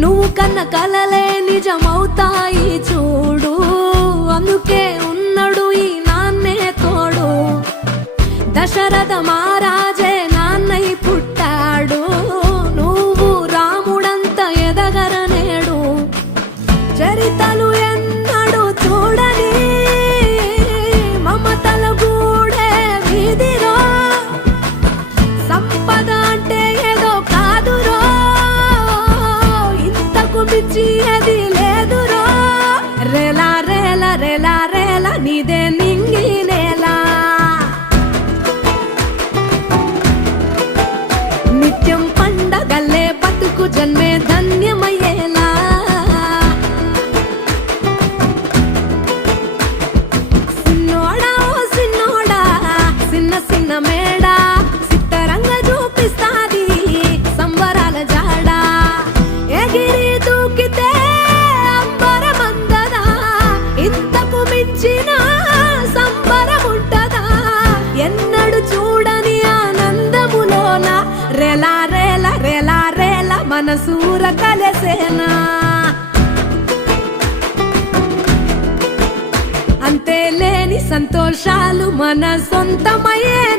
నువ్వు కన్న కలలే నిజమవుతాయి చూడు, అందుకే ఉన్నాడు ఈ నాన్నే తోడు. దశరథ మహారాజే నాన్నై పుట్టాడు, నువ్వు రాముడంత ఎదగరనేడు. చరితలు ఎన్నడు చూడని మమతల గూడే వీధిరో, సంపద అంటే ఏదో కాదురో, ఇంతకు మించి అది లేదురో. రేలా రేలా రేలా రేలా నీదే నింగి నేలా, నిత్యం పండగల్లే బతుకు జన్మే ధన్యమయ్యేలా. సిన్నోడా ఓ సిన్నోడా సిన్న సిన్న మేడా, సిత్తరంగా చూపిస్తాది సంబరాల జాడా. ఎగిరి దూకితే అంబరమందదా, ఇంతకు మించిన సంబరముంటదా. ఎన్నడు చూడని ఆనందములోన రేలా రేలా రేలా రేలా మనసూర కలసేనా. అంతే లేని సంతోషాలు మన సొంతమయ్యేనా.